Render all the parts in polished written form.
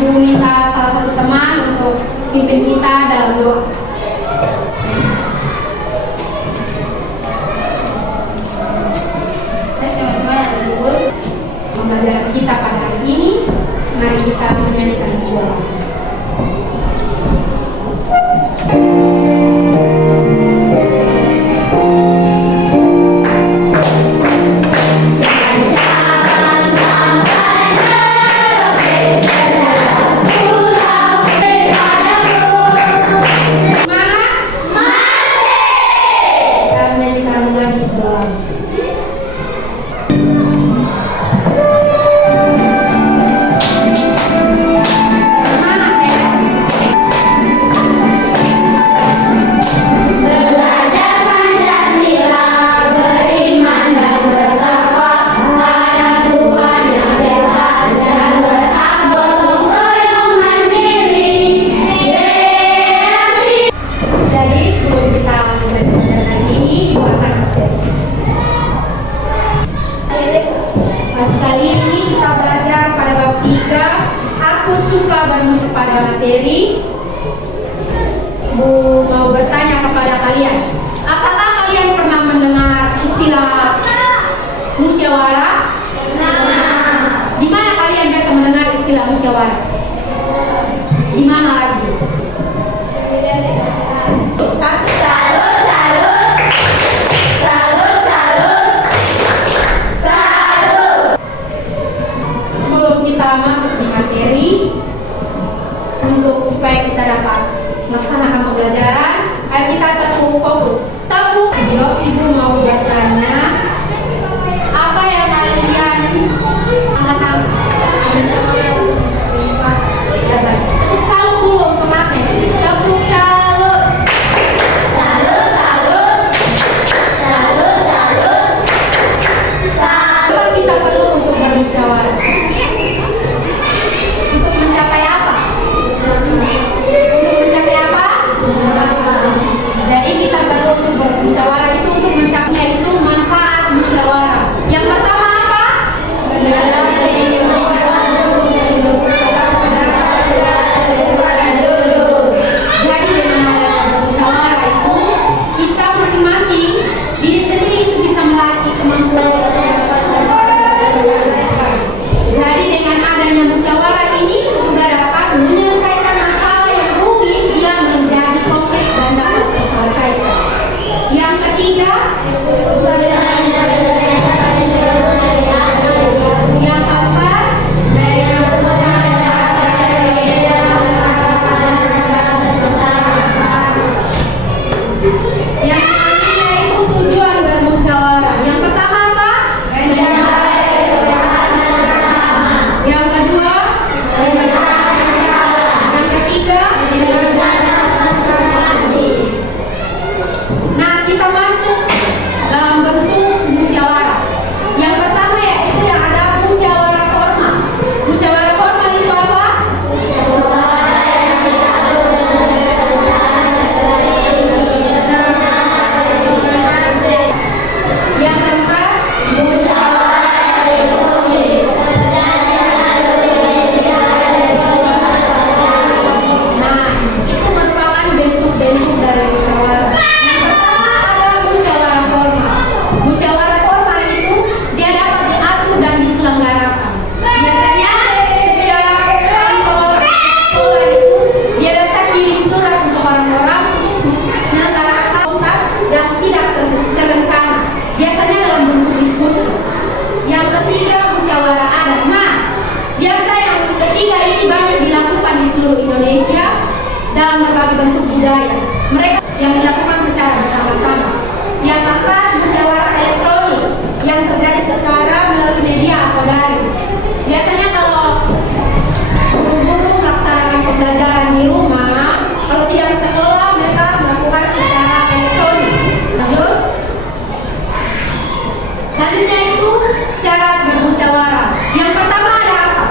Ibu minta salah satu teman untuk pimpin kita dalam doa. Teman-teman, pembelajaran kita pada hari ini, mari kita menyanyikan sebuah lagu. Materi, Bu mau bertanya kepada kalian, apakah kalian pernah mendengar istilah musyawarah? Di mana kalian biasa mendengar istilah musyawarah? Di mana lagi? Sebelum kita masuk di materi, untuk supaya kita dapat melaksanakan pembelajaran, ayo kita tepuk fokus. Tepuk. Ibu mau bertanya, apa yang kalian angkat? Ya baik. Tepuk salut dulu untuk Agnes. Tepuk salut. Salut, salut. Salut, salut. Apa kita perlu untuk bermusyawarah? Untuk mencapai apa? Untuk mencapai apa? Jadi kita perlu untuk bermusyawarah itu untuk mencapainya itu manfaat musyawarah. Yang pertama apa? Jadi dengan adanya musyawarah itu kita masing-masing diri sendiri itu bisa melatih kemampuan. Jadi dengan adanya musyawarah ini juga dapat menyelesaikan masalah yang rumit yang menjadi kompleks dan dapat terselesaikan. Yang ketiga, yang keempat, yang selanjutnya itu tujuan bermusyawarah. Yang pertama apa? Yang kedua, yang ketiga, nah kita masuk dalam bentuk musyawarah. Yang pertama yaitu yang ada musyawarah formal. Musyawarah formal itu apa? Yang keempat, nah itu merupakan bentuk-bentuk dari musyawarah. Yang pertama adalah musyawarah formal. Musyawarah formal itu dia dapat diatur dan diselenggarakan. Biasanya setiap kantor sekolah itu dia biasa kirim surat untuk orang-orang untuk menyelenggarakan kontak dan tidak terencana. Biasanya dalam bentuk diskusi. Yang ketiga musyawarah adat. Nah, biasa yang ketiga ini banyak dilakukan di seluruh Indonesia dalam berbagai bentuk budaya. Mereka yang dilakukan secara bersama-sama. Yang keempat musyawarah elektronik yang terjadi secara melalui media atau daring. Biasanya kalau guru-guru melaksanakan pembelajaran di rumah, kalau tidak di sekolah mereka melakukan secara elektronik. Selanjutnya itu syarat bermusyawarah. Yang pertama ada apa?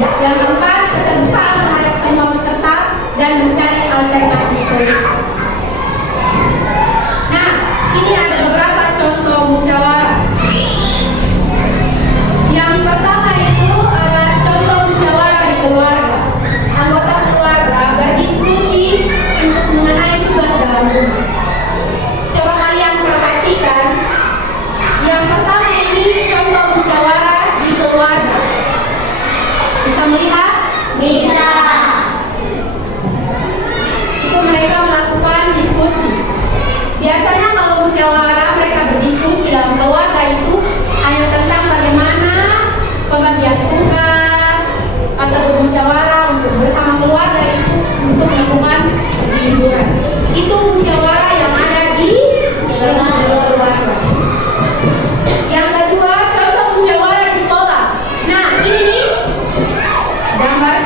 Yang keempat, keterbukaan terhadap semua peserta dan mencari alternatif solusi. Nah, ini ada beberapa contoh musyawarah. Yang pertama itu adalah contoh musyawarah di keluarga. Anggota keluarga berdiskusi untuk mengenai tugas dalam rumah. Coba kalian perhatikan. Yang pertama ini contoh musyawarah di keluarga. Bisa melihat? Bisa. Itu mereka melakukan diskusi. Biasanya kalau musyawarah mereka berdiskusi dalam keluarga itu hanya tentang bagaimana pembagian tugas atau bermusyawarah untuk bersama keluarga itu untuk melakukan hiburan. Itu musyawarah yang ada di keluarga. Yang kedua, contoh musyawarah di sekolah. Nah, ini nih gambar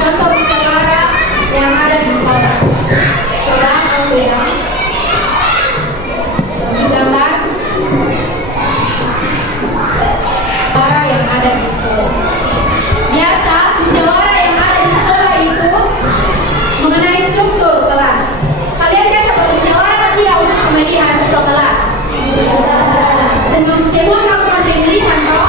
contoh musyawarah yang ada di sekolah. Coba aku ya. Ini gambar musyawarah yang ada di sekolah. Biasa musyawarah yang ada di sekolah itu mengenai struktur kelas. Kalian biasa bermusyawarah kan tidak untuk pemilihan untuk kelas. Semua melakukan pemilihan toh.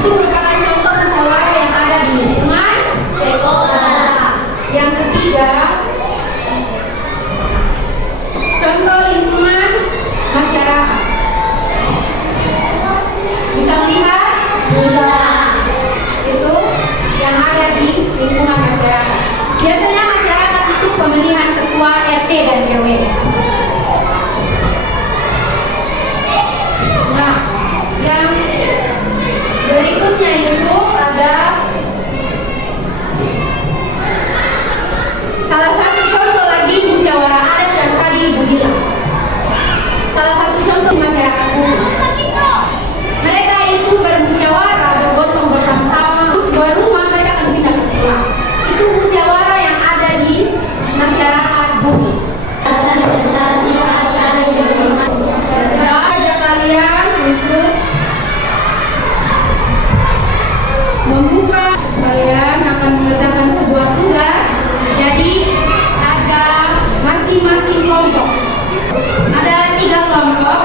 Itu merupakan contoh musyawarah yang ada di lingkungan sekolah. Yang ketiga, contoh lingkungan masyarakat. Bisa melihat? Bisa. Itu yang ada di lingkungan masyarakat. Biasanya masyarakat itu pemilihan ketua RT dan RW. Nah, yang berikutnya itu ada salah satu contoh lagi musyawarah adat yang tadi Ibu bilang. Salah satu contoh masyarakat kudus. Mereka itu bermusyawarah, bergotong bersama-sama. Sebuah rumah mereka akan pindah ke sekolah. Itu musyawarah yang ada di masyarakat kudus. Ajak kalian untuk membuka. Kalian akan mengerjakan sebuah tugas. Jadi ada masing-masing kelompok. Ada 3 kelompok.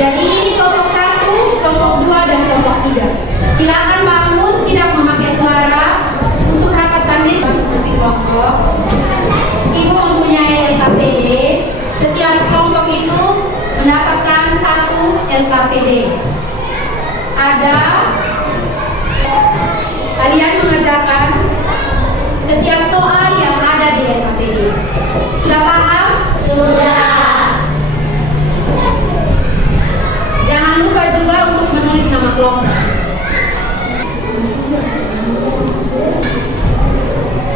Jadi ini kelompok 1, kelompok 2, dan kelompok 3. Silakan bangun, tidak memakai suara untuk rapatkan diri masing-masing kelompok. Ibu mempunyai LKPD. Setiap kelompok itu mendapatkan 1 LKPD. Ada kalian mengerjakan setiap soal yang ada di LKPD. Sudah paham? Sudah. Jangan lupa juga untuk menulis nama kelompok.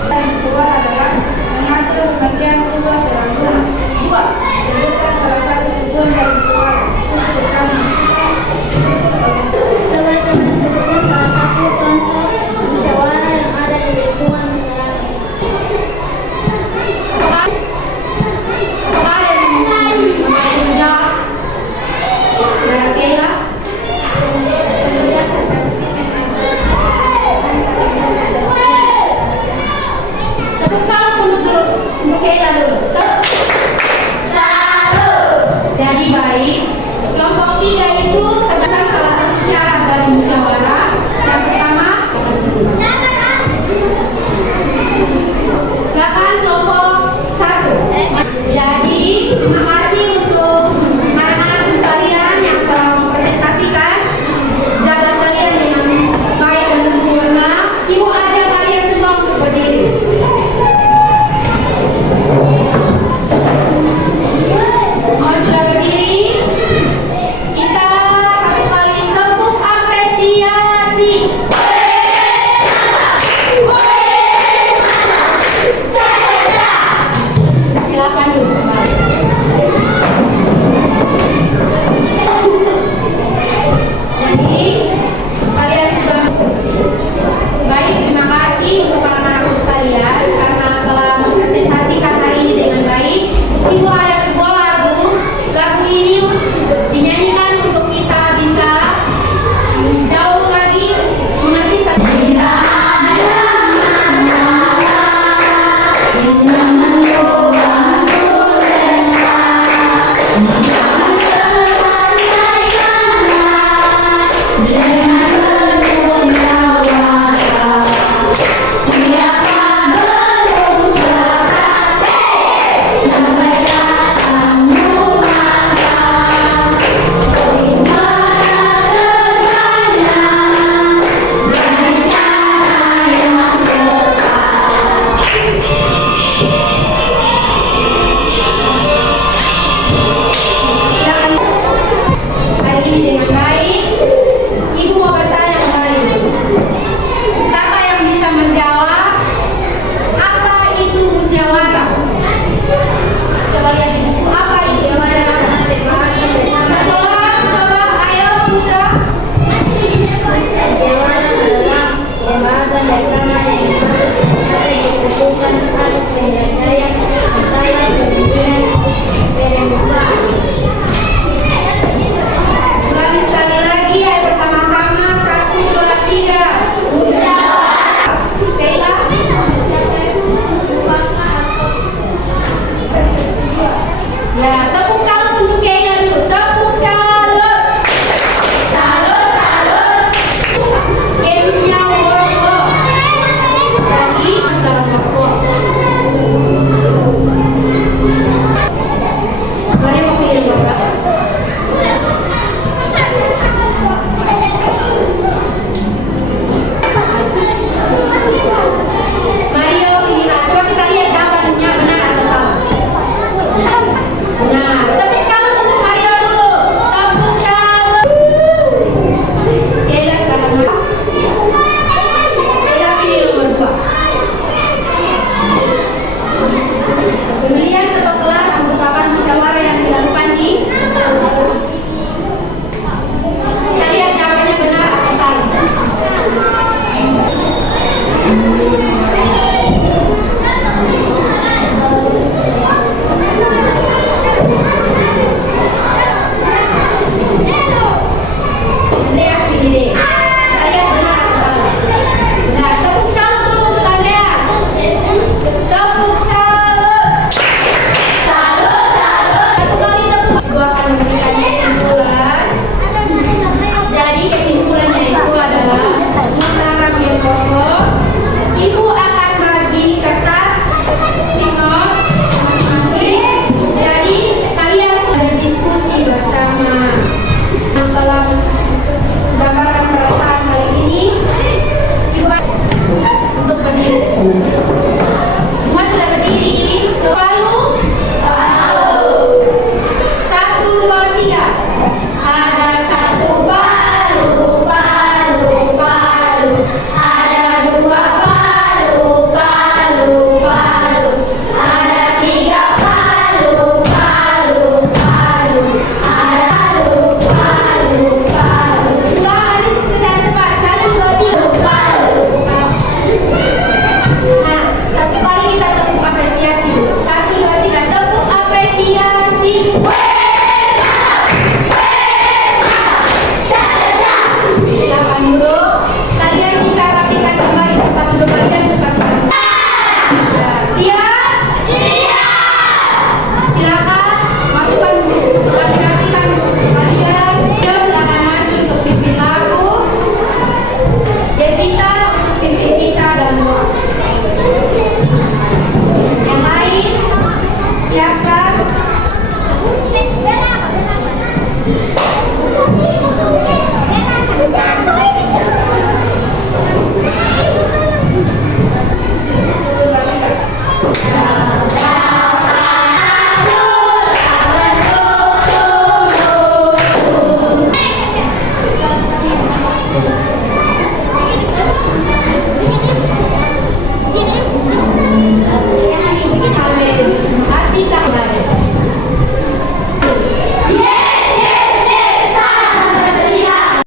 Yang kedua adalah mengatur pembagian tugas dalam rumah. 2. Tentukan salah satu tujuan dari musyawarah untuk bersama. Teman-teman sebutkan salah satu contoh musyawarah yang ada di lingkungan masyarakat. Apakah ada yang menjawab? Saudara Kayla? Tepuk salut untuk Kayla dulu. Salut. Jadi baik, kelompok 3 itu terdapat salah satu syarat dari musyawarah. Yang pertama, silakan kelompok 1. Jadi terima kasih untuk anak-anak sekalian yang telah mempresentasikan. Jaga kalian dengan baik dan sempurna. Ibu ajak kalian semua untuk berdiri. Semua sudah berdiri. Kita Dengan